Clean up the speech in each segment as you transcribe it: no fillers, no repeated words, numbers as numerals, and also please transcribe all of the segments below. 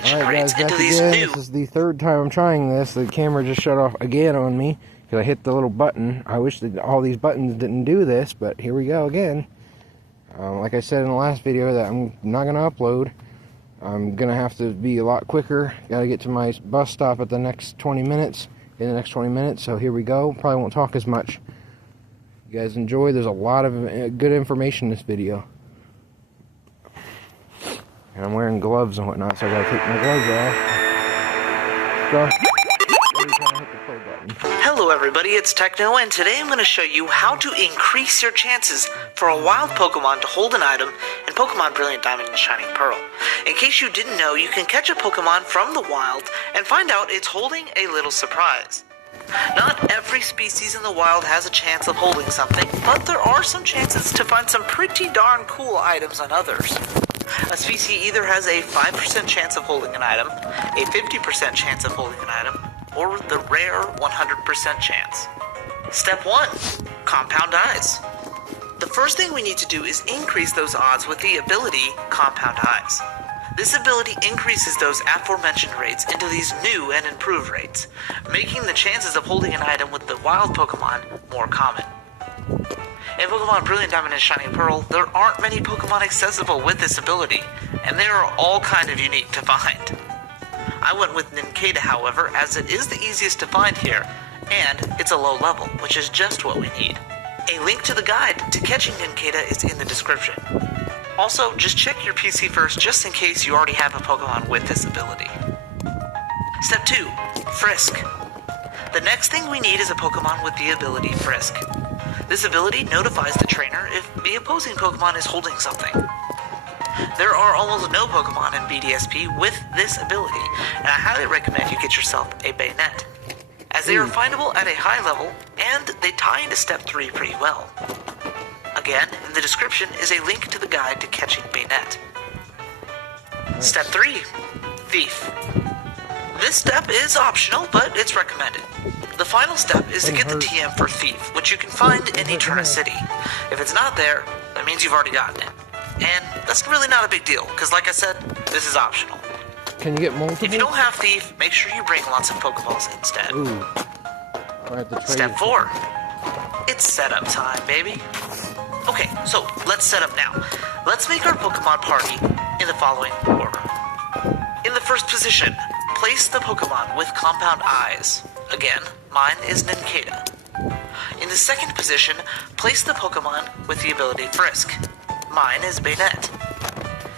mentioned rates into these again. new... This is the third time I'm trying this. The camera just shut off again on me because I hit the little button. I wish that all these buttons didn't do this, but here we go again. Like I said in the last video that I'm not going to upload. I'm going to have to be a lot quicker. Got to get to my bus stop at the next 20 minutes. In the next 20 minutes, so here we go. Probably won't talk as much. You guys enjoy. There's a lot of good information in this video. And I'm wearing gloves and whatnot, so I gotta take my gloves off. So, hit the play button. Hello everybody, it's Techno, and today I'm going to show you how to increase your chances for a wild Pokemon to hold an item in Pokemon Brilliant Diamond and Shining Pearl. In case you didn't know, you can catch a Pokemon from the wild and find out it's holding a little surprise. Not every species in the wild has a chance of holding something, but there are some chances to find some pretty darn cool items on others. A species either has a 5% chance of holding an item, a 50% chance of holding an item, or the rare 100% chance. Step 1. Compound Eyes. The first thing we need to do is increase those odds with the ability Compound Eyes. This ability increases those aforementioned rates into these new and improved rates, making the chances of holding an item with the wild Pokemon more common. In Pokemon Brilliant Diamond and Shining Pearl, there aren't many Pokemon accessible with this ability, and they are all kind of unique to find. I went with Nincada, however, as it is the easiest to find here, and it's a low level, which is just what we need. A link to the guide to catching Nincada is in the description. Also, just check your PC first just in case you already have a Pokemon with this ability. Step 2. Frisk. The next thing we need is a Pokemon with the ability Frisk. This ability notifies the trainer if the opposing Pokemon is holding something. There are almost no Pokemon in BDSP with this ability, and I highly recommend you get yourself a Bayonet, as they are findable at a high level, and they tie into Step 3 pretty well. Again, in the description is a link to the guide to catching Bayonet. Nice. Step 3. Thief. This step is optional, but it's recommended. The final step is to get the TM for Thief, which you can find in Eterna City. If it's not there, that means you've already gotten it. And that's really not a big deal, because like I said, this is optional. Can you get multiple? If you don't have Thief, make sure you bring lots of Pokeballs instead. Ooh. Step 4. It's setup time, baby. Okay, so let's set up now. Let's make our Pokemon party in the following order. In the first position, place the Pokemon with Compound Eyes. Again, mine is Nincada. In the second position, place the Pokemon with the ability Frisk. Mine is Bayonet.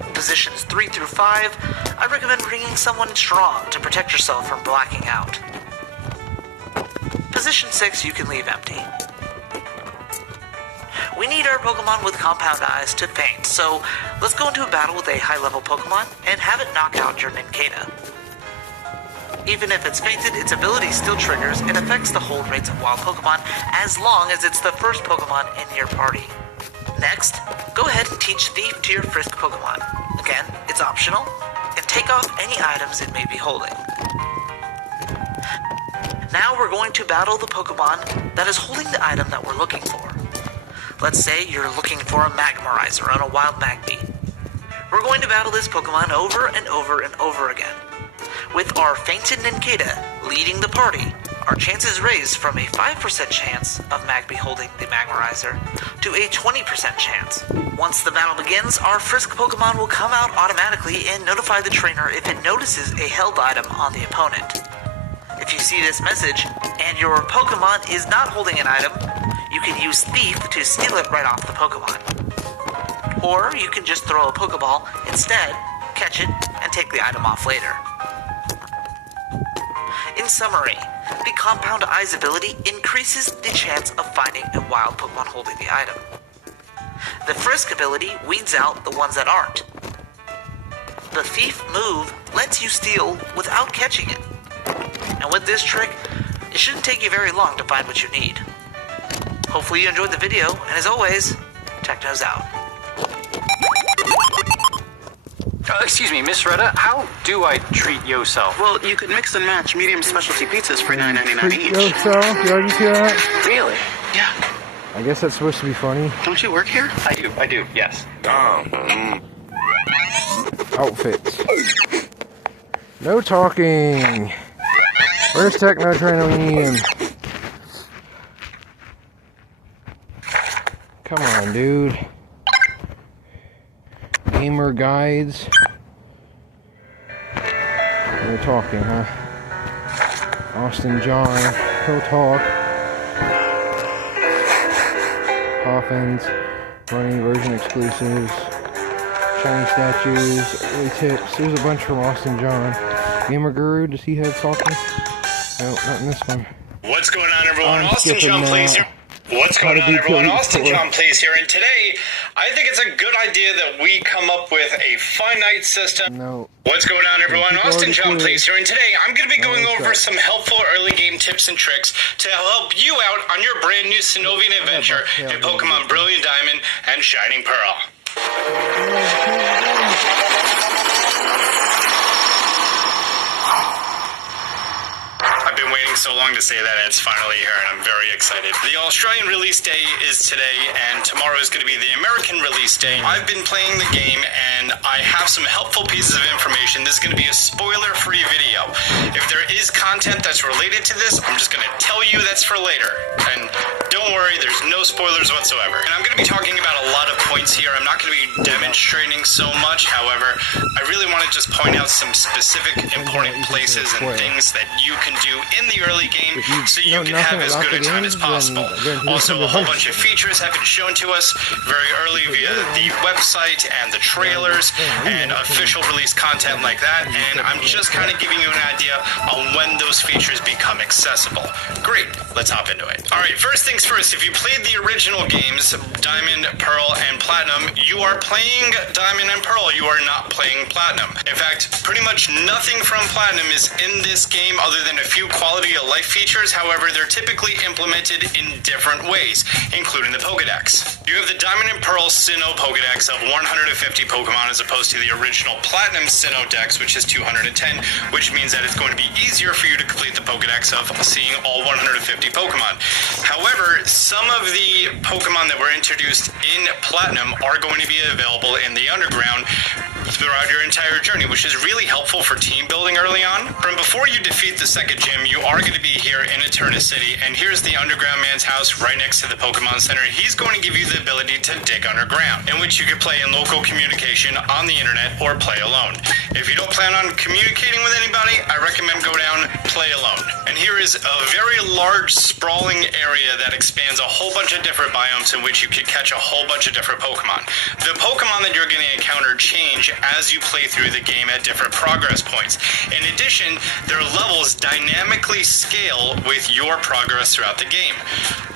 In positions 3 through 5, I recommend bringing someone strong to protect yourself from blacking out. Position 6 you can leave empty. We need our Pokemon with Compound Eyes to faint, so let's go into a battle with a high-level Pokemon and have it knock out your Nincada. Even if it's fainted, its ability still triggers and affects the hold rates of wild Pokemon as long as it's the first Pokemon in your party. Next, go ahead and teach Thief to your Frisk Pokemon. Again, it's optional, and take off any items it may be holding. Now we're going to battle the Pokemon that is holding the item that we're looking for. Let's say you're looking for a Magmarizer on a wild Magby. We're going to battle this Pokemon over and over and over again. With our fainted Nincada leading the party, our chances raised from a 5% chance of Magby holding the Magmarizer to a 20% chance. Once the battle begins, our Frisk Pokemon will come out automatically and notify the trainer if it notices a held item on the opponent. If you see this message and your Pokemon is not holding an item, you can use Thief to steal it right off the Pokemon. Or you can just throw a Pokeball instead, catch it, and take the item off later. In summary, the Compound Eyes ability increases the chance of finding a wild Pokemon holding the item. The Frisk ability weeds out the ones that aren't. The Thief move lets you steal without catching it. And with this trick, it shouldn't take you very long to find what you need. Hopefully you enjoyed the video, and as always, Techno's out. Excuse me, Miss Retta, how do I treat yourself? Well, you could mix and match medium specialty pizzas for $9.99 Treat each. yourself? You already see that? Really? Yeah. I guess that's supposed to be funny. Don't you work here? I do, yes. Outfits. No talking. Where's Techno Trino Medium? Come on, dude. Gamer guides. No talking, huh? Austin John. He'll talk. Coffins. Running version exclusives. Shiny statues. Early tips. There's a bunch from Austin John. Gamer Guru, does he have talking? No, not in this one. What's going on, everyone? I'm Austin John Plays here. What's going on, everyone? Austin John Plays here, and today I think it's a good idea that we come up with a finite system. No. What's going on, everyone? Austin John Plays here, and today I'm going to be going over some helpful early game tips and tricks to help you out on your brand new Synovian adventure in Pokemon Brilliant Diamond and Shining Pearl. I've been waiting so long to say that, and it's finally here, and I'm very excited. The Australian release day is today, and tomorrow is going to be the American release day. I've been playing the game, and I have some helpful pieces of information. This is going to be a spoiler-free video. If there is content that's related to this, I'm just going to tell you that's for later. And don't worry, there's no spoilers whatsoever. And I'm going to be talking about a lot of points here. I'm not going to be demonstrating so much. However, I really want to just point out some specific important places and things that you can do in the early game so you can have as good a time as possible. Also, a whole bunch of features have been shown to us very early via the website and the trailers and official release content like that, and I'm just kind of giving you an idea on when those features become accessible. Great, let's hop into it. Alright, first things first, if you played the original games, Diamond, Pearl, and Platinum, you are playing Diamond and Pearl, you are not playing Platinum. In fact, pretty much nothing from Platinum is in this game other than a few quality of life features. However, they're typically implemented in different ways, including the Pokedex. You have the Diamond and Pearl Sinnoh Pokedex of 150 Pokemon as opposed to the original Platinum Sinnoh Dex, which is 210, which means that it's going to be easier for you to complete the Pokedex of seeing all 150 Pokemon. However, some of the Pokemon that were introduced in Platinum are going to be available in the Underground throughout your entire journey, which is really helpful for team building early on. From before you defeat the second gym, you are going to be here in Eterna City, and here's the Underground Man's house right next to the Pokemon Center. He's going to give you the ability to dig underground, in which you can play in local communication on the internet or play alone. If you don't plan on communicating with anybody, I recommend go down, play alone. And here is a very large, sprawling area that expands a whole bunch of different biomes in which you can catch a whole bunch of different Pokemon. The Pokemon that you're going to encounter change as you play through the game at different progress points. In addition, their levels dynamically scale with your progress throughout the game.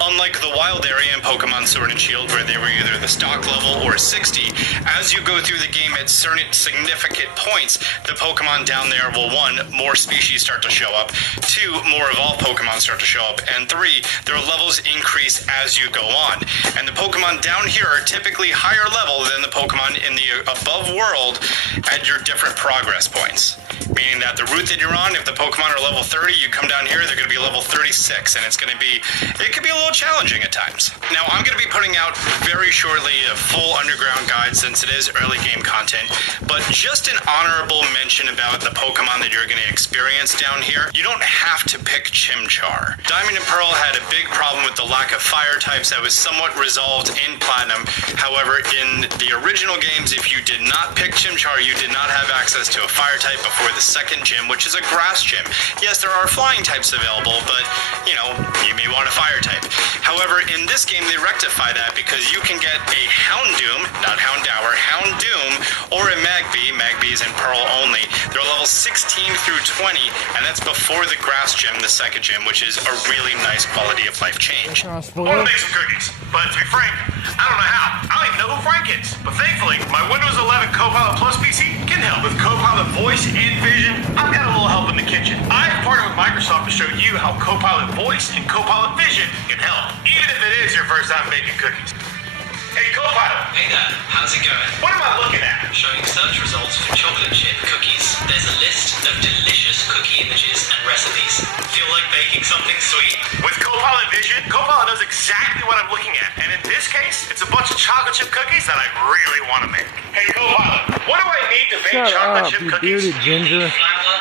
Unlike the wild area in Pokemon Sword and Shield, where they were either the stock level or 60, as you go through the game at certain significant points, the Pokemon down there will, 1, more species start to show up, 2, more evolved Pokemon start to show up, and 3, their levels increase as you go on. And the Pokemon down here are typically higher level than the Pokemon in the above world at your different progress points. Meaning that the route that you're on, if the Pokemon are level 30, you come down here, they're going to be level 36, and it could be a little challenging at times. Now, I'm going to be putting out very shortly a full Underground guide since it is early game content, but just an honorable mention about the Pokemon that you're going to experience down here. You don't have to pick Chimchar. Diamond and Pearl had a big problem with the lack of fire types that was somewhat resolved in Platinum. However, in the original games, if you did not pick Chimchar, you did not have access to a fire type before the second gym, which is a grass gym. Yes, there are flying types available, but, you may want a fire type. However, in this game, they rectify that because you can get a Houndoom, not Houndour, Houndoom, or a Magby. Magby's in Pearl only. They're levels 16 through 20, and that's before the grass gym, the second gym, which is a really nice quality of life change. I want to make some cookies, but to be frank, I don't know how. I don't even know who Frank is. But thankfully, my Windows 11 Copilot Plus PC can help. With Copilot Voice and Vision, I've got a little help in the kitchen. I've partnered with Microsoft to show you how Copilot Voice and Copilot Vision can help, even if it is your first time making cookies. Hey, Copilot. Hey there, how's it going? What am I looking at? Showing search results for chocolate chip cookies. There's a list of delicious cookie images and recipes. Feel like baking something sweet? With Copilot Vision, Copilot knows exactly what I'm looking at. And in this case, it's a bunch of chocolate chip cookies that I really want to make. Hey, Copilot, what do I need to bake chocolate chip cookies? Bearded ginger. Flour,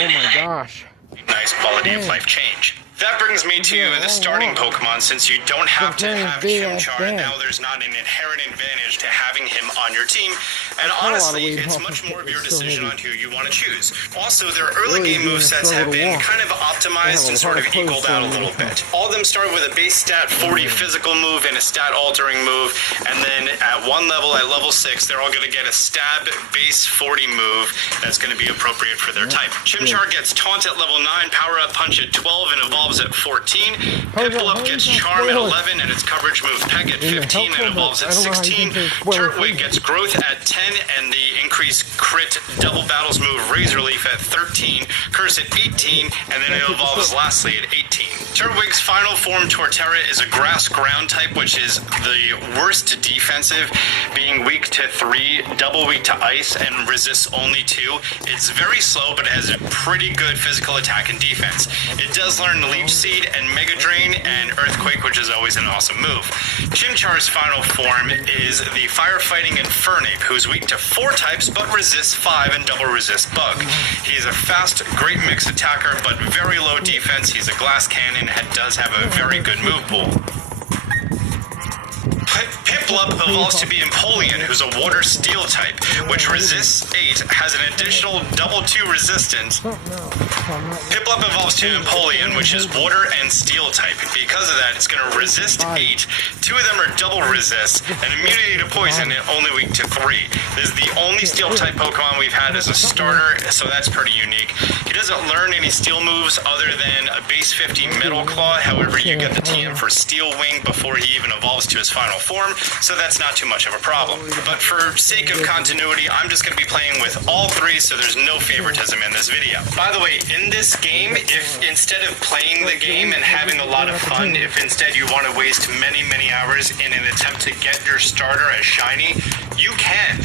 Oh my gosh. Nice quality of life change. That brings me to the starting Pokemon. Since you don't have to have Chimchar, now there's not an inherent advantage to having him on your team. And honestly, it's much more of your decision on who you want to choose. Also, their early game movesets have been kind of optimized and sort of equaled out a little bit. All of them start with a base stat 40 physical move and a stat altering move. And then at one level, at level 6, they're all going to get a stab base 40 move that's going to be appropriate for their type. Chimchar gets Taunt at level 9, Power Up Punch at 12, and evolves at 14. Piplup gets Charm at 11 and its coverage move Peck at 15 and evolves at 16. Turtwig gets Growth at 10 and the increased crit double battles move Razor Leaf at 13. Curse at 18 and then it evolves lastly at 18. Turtwig's final form Torterra is a grass ground type, which is the worst defensive, being weak to 3, double weak to ice, and resists only 2. It's very slow, but it has a pretty good physical attack and defense. It does learn Leech Seed and Mega Drain and Earthquake, which is always an awesome move. Chimchar's final form is the Firefighting Infernape, who's weak to 4 types, but resists 5 and double resist Bug. He's a fast, great mix attacker, but very low defense. He's a glass cannon and does have a very good move pool. Piplup evolves to be Empoleon, who's a water steel type, which resists 8, has an additional double 2 resistance. Piplup evolves to Empoleon, which is water and steel type. Because of that, it's going to resist 8. 2 of them are double resist, and immunity to poison and only weak to 3. This is the only steel type Pokemon we've had as a starter, so that's pretty unique. He doesn't learn any steel moves other than a base 50 Metal Claw. However, you get the TM for Steel Wing before he even evolves to his final form, so that's not too much of a problem. But for sake of continuity, I'm just going to be playing with all 3, so there's no favoritism in this video. By the way, in this game, if instead of playing the game and having a lot of fun, if instead you want to waste many, many hours in an attempt to get your starter as shiny, you can.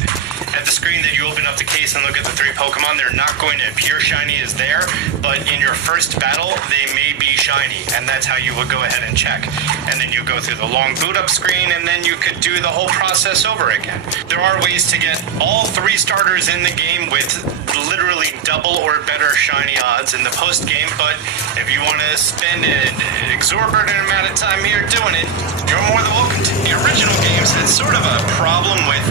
At the screen that you open up the case and look at the 3 Pokemon, they're not going to appear shiny as there, but in your first battle, they may be shiny, and that's how you would go ahead and check. And then you go through the long boot up screen, and then you could do the whole process over again. There are ways to get all 3 starters in the game with literally double or better shiny odds in the post game, but if you want to spend an exorbitant amount of time here doing it, you're more than welcome to. The original games had sort of a problem with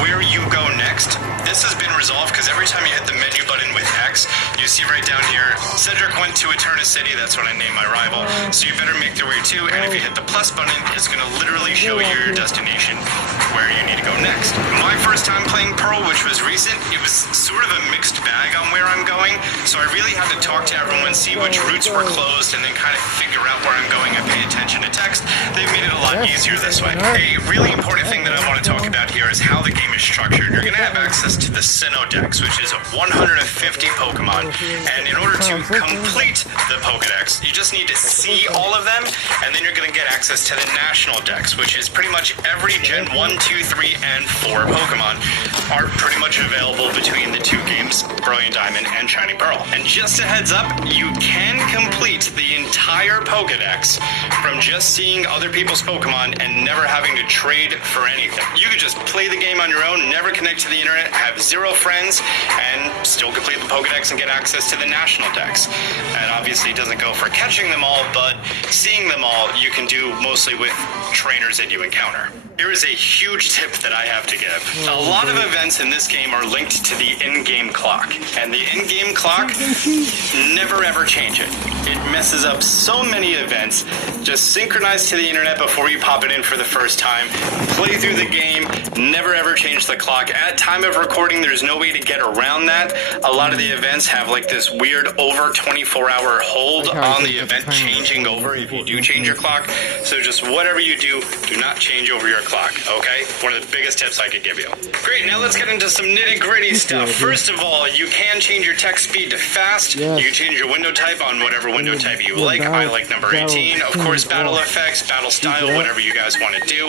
where you go next. This has been resolved because every time you hit the menu button with X, you see right down here, Cedric went to Eterna City, that's what I named my rival, so you better make the way to, and if you hit the plus button, it's going to literally show you your destination, where you need to go next. My first time playing Pearl, which was recent, it was sort of a mixed bag on where I'm going, so I really had to talk to everyone, see which routes were closed, and then kind of figure out where I'm going and pay attention to text. They've made it a lot easier this way. A really important thing that I want to talk about here is how the game is structured. You're going to have access to the Sinnoh Dex, which is 150 Pokemon, and in order to complete the Pokedex, you just need to see all of them, and then you're going to get access to the National Dex, which is pretty much every Gen 1, 2, 3, and 4 Pokemon are pretty much available between the 2 games, Brilliant Diamond and Shining Pearl. And just a heads up, you can complete the entire Pokedex from just seeing other people's Pokemon and never having to trade for anything. You could just play the game on your own, never connect to the internet, have 0 friends, and still complete the Pokedex and get access to the National Dex. And obviously it doesn't go for catching them all, but seeing them all you can do mostly with trainers that you encounter. Here is a huge tip that I have to give. A lot of events in this game are linked to the in-game clock, and the in-game clock, never ever change it. It messes up so many events. Just synchronize to the internet before you pop it in for the first time. Play through the game, never ever change the clock. At time of recording, there's no way to get around that. A lot of the events have like this weird over 24-hour hold on the event changing over if you do change your clock. So just whatever you do not change over your clock, okay? One of the biggest tips I could give you. Great, now let's get into some nitty-gritty stuff. First of all, you can change your text speed to fast. You can change your window type on whatever window type you like. I like number 18. Of course, battle effects, battle style, whatever you guys want to do.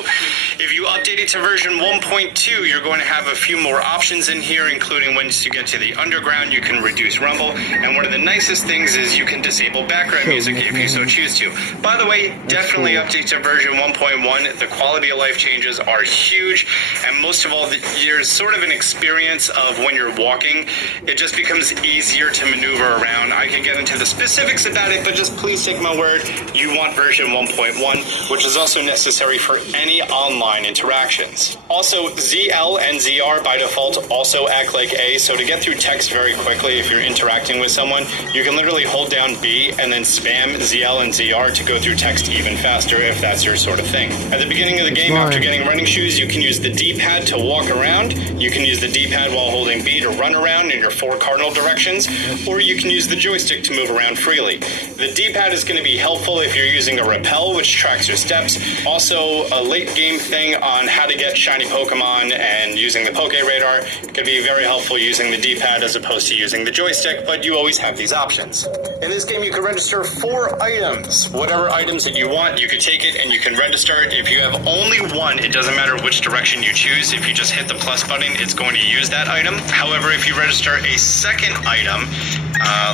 If you update it to version 1.2, you're going to have a few more options in here, including once you get to the underground, you can reduce rumble. And one of the nicest things is you can disable background music if you so choose to. By the way, definitely update to version 1.1. The quality of life changes changes are huge, and most of all, there's sort of an experience of when you're walking, it just becomes easier to maneuver around. I can get into the specifics about it, but just please take my word, you want version 1.1, which is also necessary for any online interactions. Also, ZL and ZR by default also act like A, so to get through text very quickly if you're interacting with someone, you can literally hold down B and then spam ZL and ZR to go through text even faster if that's your sort of thing. At the beginning of the game, after getting running shoes, you can use the D-pad to walk around, you can use the D-pad while holding B to run around in your 4 cardinal directions, or you can use the joystick to move around freely. The D-pad is going to be helpful if you're using a rappel, which tracks your steps. Also, a late game thing on how to get shiny Pokemon and using the Poke Radar could be very helpful using the D-pad as opposed to using the joystick, but you always have these options. In this game, you can register 4 items. Whatever items that you want, you can take it and you can register it. If you have only one, it doesn't matter which direction you choose. If you just hit the plus button, it's going to use that item. However, if you register a second item,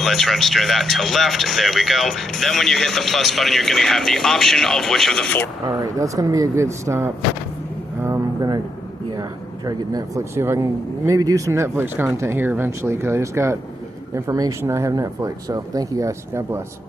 let's register that to left. There we go. Then when you hit the plus button, you're going to have the option of which of the 4. Alright, that's going to be a good stop. I'm going to, try to get Netflix. See if I can maybe do some Netflix content here eventually, because I just got information I have Netflix. So, thank you guys. God bless.